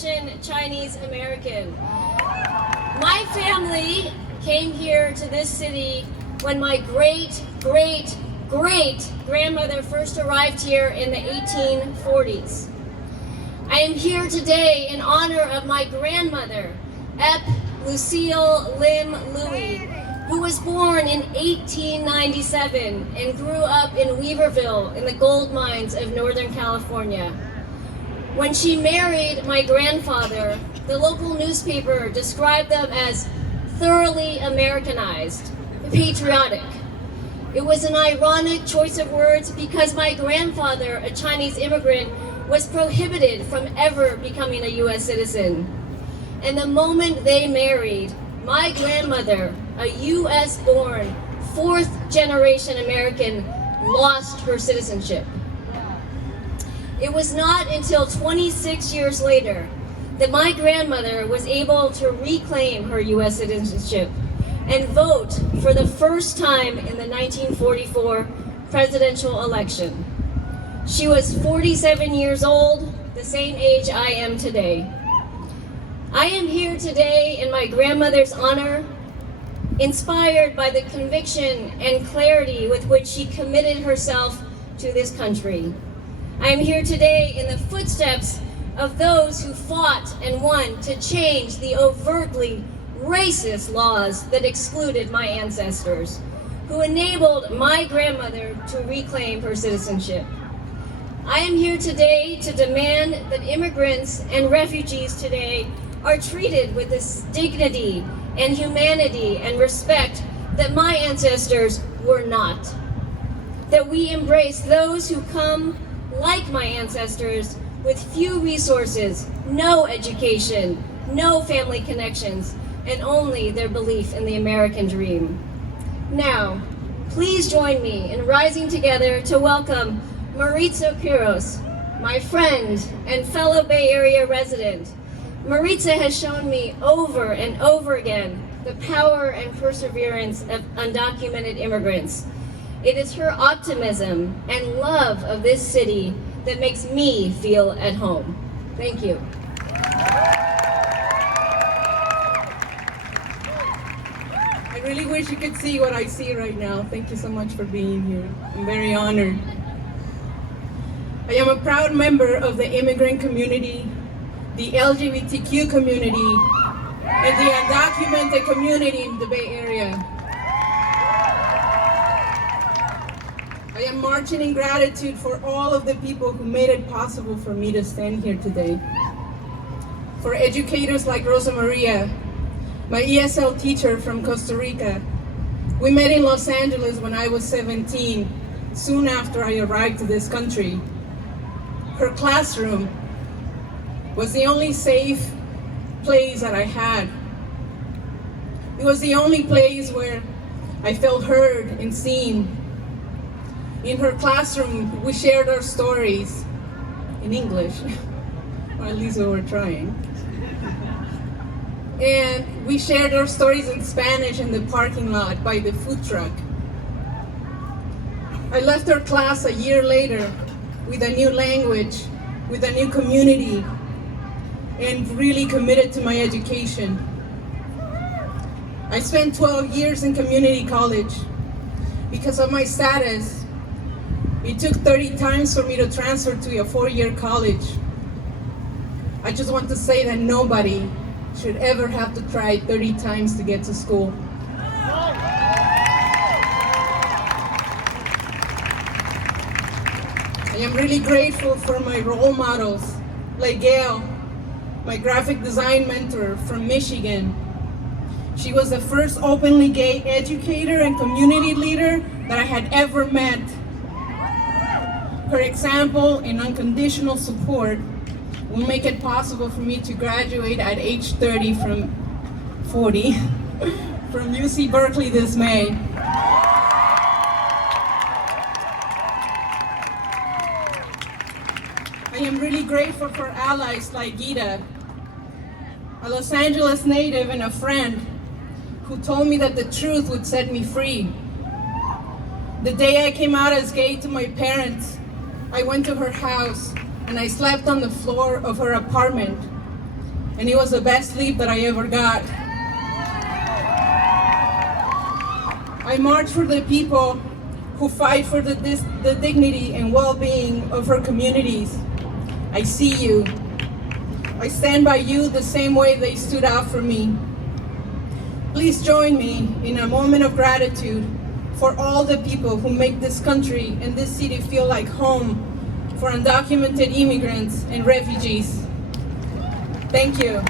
generation Chinese American. My family came here to this city when my great-great-great-grandmother first arrived here in the 1840s. I am here today in honor of my grandmother, Ep Lucille Lim Louis, who was born in 1897 and grew up in Weaverville in the gold mines of Northern California. When she married my grandfather, the local newspaper described them as thoroughly Americanized, patriotic. It was an ironic choice of words because my grandfather, a Chinese immigrant, was prohibited from ever becoming a U.S. citizen. And the moment they married, my grandmother, a U.S.-born, fourth-generation American, lost her citizenship. It was not until 26 years later that my grandmother was able to reclaim her U.S. citizenship and vote for the first time in the 1944 presidential election. She was 47 years old, the same age I am today. I am here today in my grandmother's honor, inspired by the conviction and clarity with which she committed herself to this country. I am here today in the footsteps of those who fought and won to change the overtly racist laws that excluded my ancestors, who enabled my grandmother to reclaim her citizenship. I am here today to demand that immigrants and refugees today are treated with this dignity and humanity and respect that my ancestors were not. That we embrace those who come, like my ancestors, with few resources, no education, no family connections, and only their belief in the American dream. Now, please join me in rising together to welcome Marithza Quiroz, my friend and fellow Bay Area resident. Marithza has shown me over and over again the power and perseverance of undocumented immigrants. It is her optimism and love of this city that makes me feel at home. Thank you. I really wish you could see what I see right now. Thank you so much for being here. I'm very honored. I am a proud member of the immigrant community, the LGBTQ community, and the undocumented community in the Bay Area. I am marching in gratitude for all of the people who made it possible for me to stand here today. For educators like Rosa Maria, my ESL teacher from Costa Rica. We met in Los Angeles when I was 17, soon after I arrived to this country. Her classroom was the only safe place that I had. It was the only place where I felt heard and seen. In her classroom, we shared our stories in English, or at least we were trying. And we shared our stories in Spanish in the parking lot by the food truck. I left her class a year later with a new language, with a new community, and really committed to my education. I spent 12 years in community college. Because of my status, it took 30 times for me to transfer to a 4-year college. I just want to say that nobody should ever have to try 30 times to get to school. I am really grateful for my role models, like Gail, my graphic design mentor from Michigan. She was the first openly gay educator and community leader that I had ever met. Her example and unconditional support will make it possible for me to graduate at age 30 from 40 from UC Berkeley this May. I am really grateful for allies like Gita, a Los Angeles native and a friend who told me that the truth would set me free. The day I came out as gay to my parents, I went to her house and I slept on the floor of her apartment and it was the best sleep that I ever got. I march for the people who fight for the dignity and well-being of our communities. I see you. I stand by you the same way they stood out for me. Please join me in a moment of gratitude for all the people who make this country and this city feel like home for undocumented immigrants and refugees. Thank you.